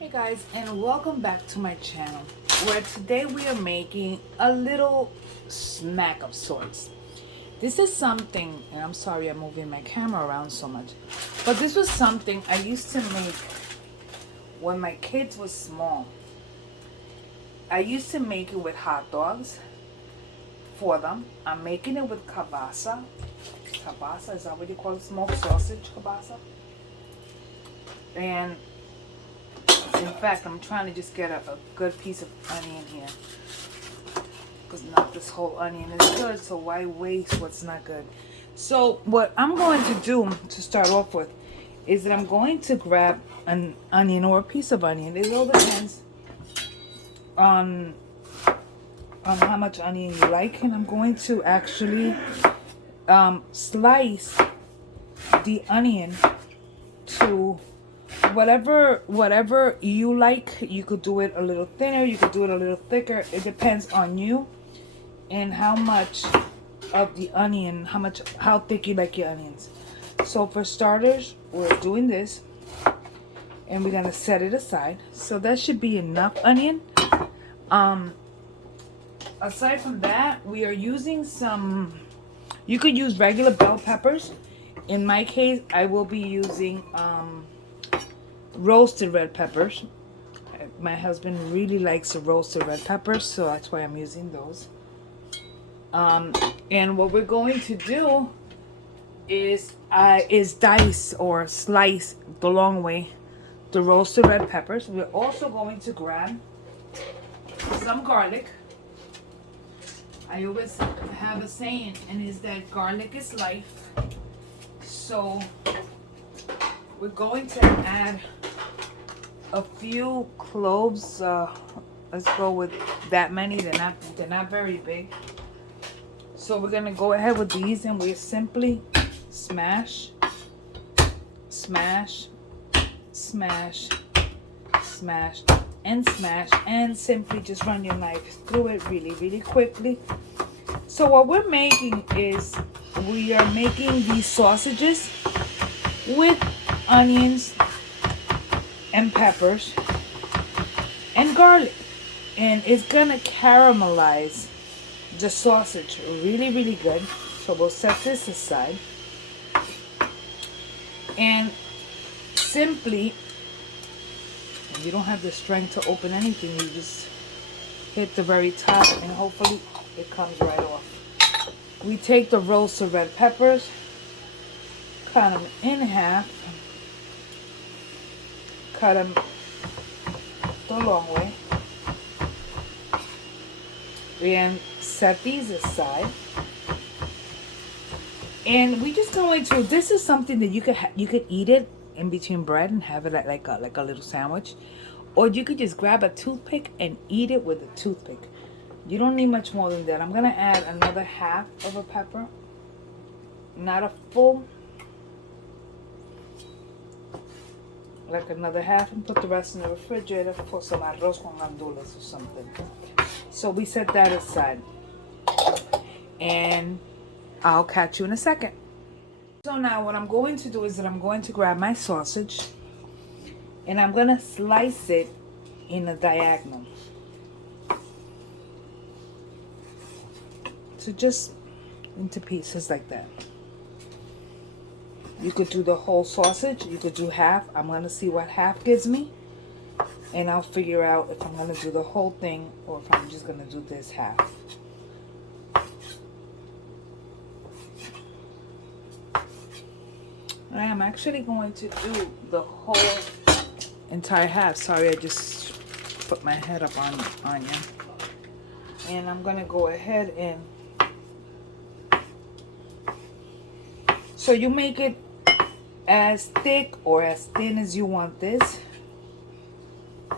Hey guys, and welcome back to my channel, where today we are making a little snack of sorts. This is something, and I'm sorry I'm moving my camera around so much, but this was something I used to make when my kids were small. I used to make it with hot dogs for them. I'm making it with kielbasa. Kielbasa, is that what you call it? Smoked sausage kielbasa. And in fact, I'm trying to just get a good piece of onion here. Because not this whole onion is good, so why waste what's not good? So what I'm going to do to start off with is that I'm going to grab an onion or a piece of onion. It all depends on how much onion you like. And I'm going to actually slice the onion to whatever you like. You could do it a little thinner, you could do it a little thicker. It depends on you and how much of the onion, how thick you like your onions. So for starters, we're doing this and we're gonna set it aside. So that should be enough onion. Aside from that, we are using some, you could use regular bell peppers. In my case, I will be using roasted red peppers. My husband really likes the roasted red peppers, so that's why I'm using those. And what we're going to do is dice or slice the long way the roasted red peppers. We're also going to grab some garlic. I always have a saying, and is that garlic is life. So we're going to add a few cloves. Let's go with that many. They're not very big. So we're gonna go ahead with these, and we simply smash, smash, smash, smash, and smash, and simply just run your knife through it really quickly. So what we're making is we are making these sausages with onions and peppers and garlic, and it's gonna caramelize the sausage really good. So we'll set this aside, and simply, you don't have the strength to open anything, you just hit the very top and hopefully it comes right off. We take the roasted red peppers, cut them in half, cut them the long way, and set these aside. And we just going to, this is something that you could eat it in between bread and have it like a little sandwich, or you could just grab a toothpick and eat it with a toothpick. You don't need much more than that. I'm gonna add another half of a pepper, not a full, like another half, and put the rest in the refrigerator for some arroz con gandules or something. So we set that aside, and I'll catch you in a second. So now what I'm going to do is that I'm going to grab my sausage and I'm going to slice it in a diagonal. So just into pieces like that. You could do the whole sausage, you could do half. I'm going to see what half gives me, and I'll figure out if I'm going to do the whole thing or if I'm just going to do this half. I am actually going to do the whole entire half. Sorry, I just put my head up on the onion. And I'm going to go ahead and, so you make it as thick or as thin as you want this.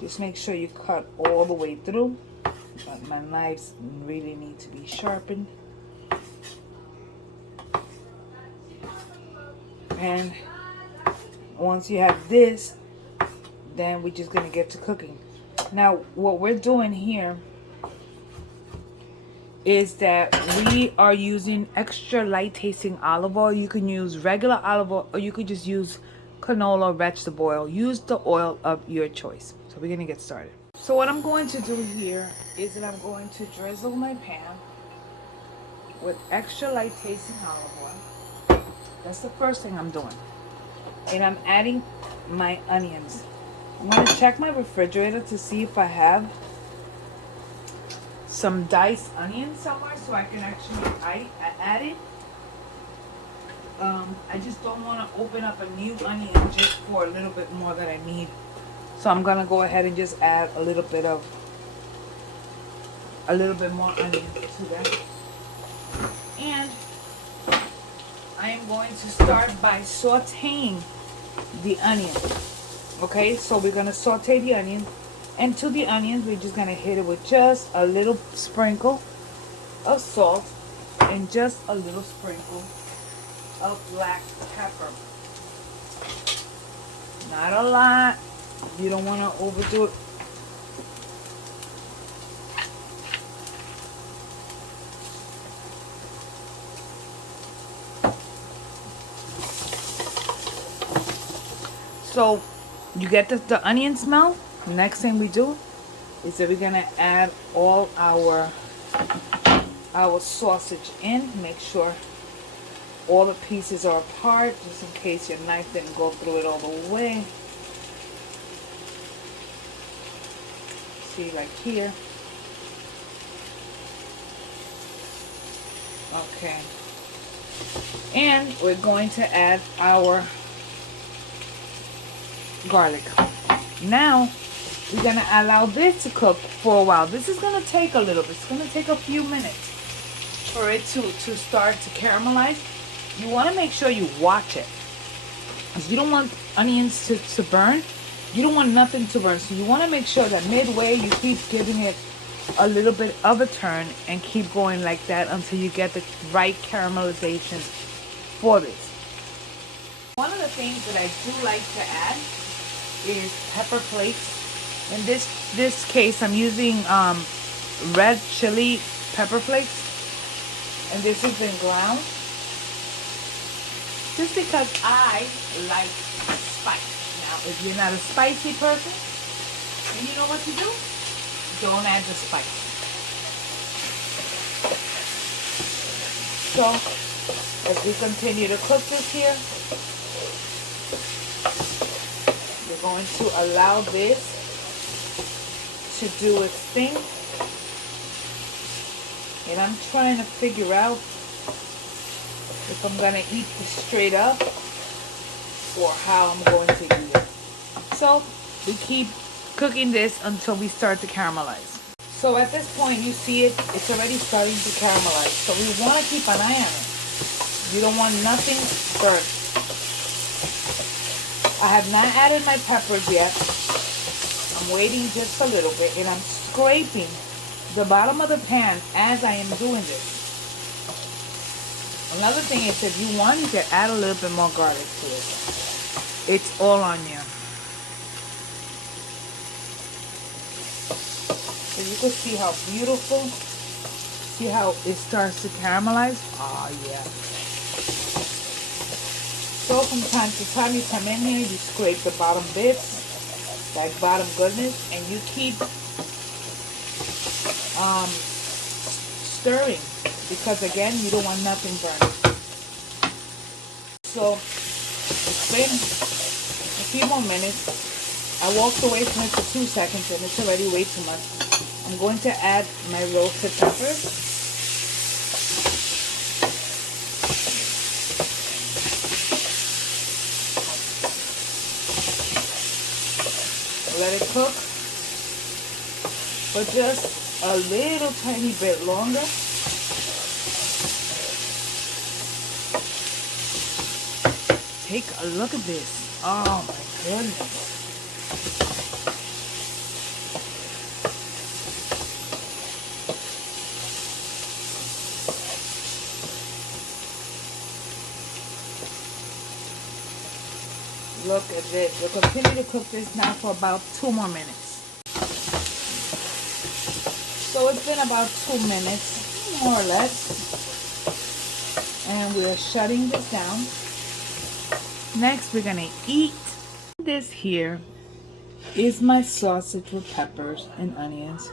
Just make sure you cut all the way through. But my knives really need to be sharpened. And once you have this, then we're just gonna get to cooking. Now what we're doing here is that we are using extra light tasting olive oil. You can use regular olive oil, or you could just use canola or vegetable oil. Use the oil of your choice. So we're gonna get started. So what I'm going to do here is that I'm going to drizzle my pan with extra light tasting olive oil. That's the first thing I'm doing. And I'm adding my onions. I'm going to check my refrigerator to see if I have some diced onions somewhere so I can actually add it. I just don't want to open up a new onion just for a little bit more that I need. So I'm going to go ahead and just add a little bit more onion to that. And I am going to start by sauteing the onion. Okay, so we're going to saute the onion. And to the onions, we're just going to hit it with just a little sprinkle of salt and just a little sprinkle of black pepper. Not a lot. You don't want to overdo it. So you get the onion smell. The next thing we do is that we're gonna add all our sausage in. Make sure all the pieces are apart, just in case your knife didn't go through it all the way. See, like here. Okay. And we're going to add our garlic. Now we're gonna allow this to cook for a while. This is gonna take a little bit. It's gonna take a few minutes for it to start to caramelize. You want to make sure you watch it, because you don't want onions to burn. You don't want nothing to burn. So you want to make sure that midway you keep giving it a little bit of a turn and keep going like that until you get the right caramelization for this. One of the things that I do like to add is pepper flakes. In this case, I'm using red chili pepper flakes, and this has been ground just because I like spice. Now, if you're not a spicy person, and you know what to do, don't add the spice. So, as we continue to cook this here, we're going to allow this to do its thing. And I'm trying to figure out if I'm going to eat this straight up or how I'm going to eat it. So we keep cooking this until we start to caramelize. So at this point, you see it's already starting to caramelize. So we want to keep an eye on it. You don't want nothing burnt. I have not added my peppers yet. I'm waiting just a little bit, and I'm scraping the bottom of the pan as I am doing this. Another thing is, if you want, you can add a little bit more garlic to it. It's all on you. So you can see how beautiful. See how it starts to caramelize? Oh yeah. So from time to time you come in here, you scrape the bottom bits, like bottom goodness, and you keep stirring, because again, you don't want nothing burnt. So it's been a few more minutes. I walked away from it for 2 seconds and it's already way too much. I'm going to add my roasted peppers. Let it cook for just a little tiny bit longer. Take a look at this. Oh my goodness. Look at this. We'll continue to cook this now for about 2 more minutes. So it's been about 2 minutes, more or less. And we're shutting this down. Next, we're going to eat this here is my sausage with peppers and onions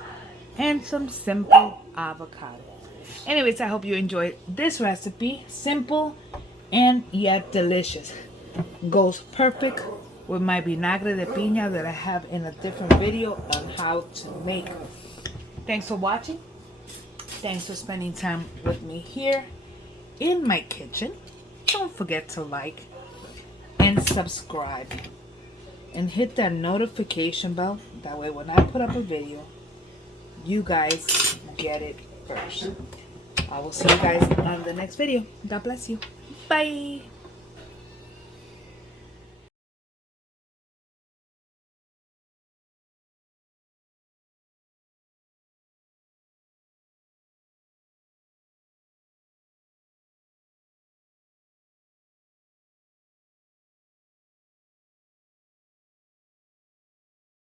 and some simple avocado. Anyways, I hope you enjoyed this recipe. Simple and yet delicious. Goes perfect with my vinagre de piña that I have in a different video on how to make. Thanks for watching. Thanks for spending time with me here in my kitchen. Don't forget to like and subscribe and hit that notification bell. That way when I put up a video, you guys get it first. I will see you guys on the next video. God bless you. Bye.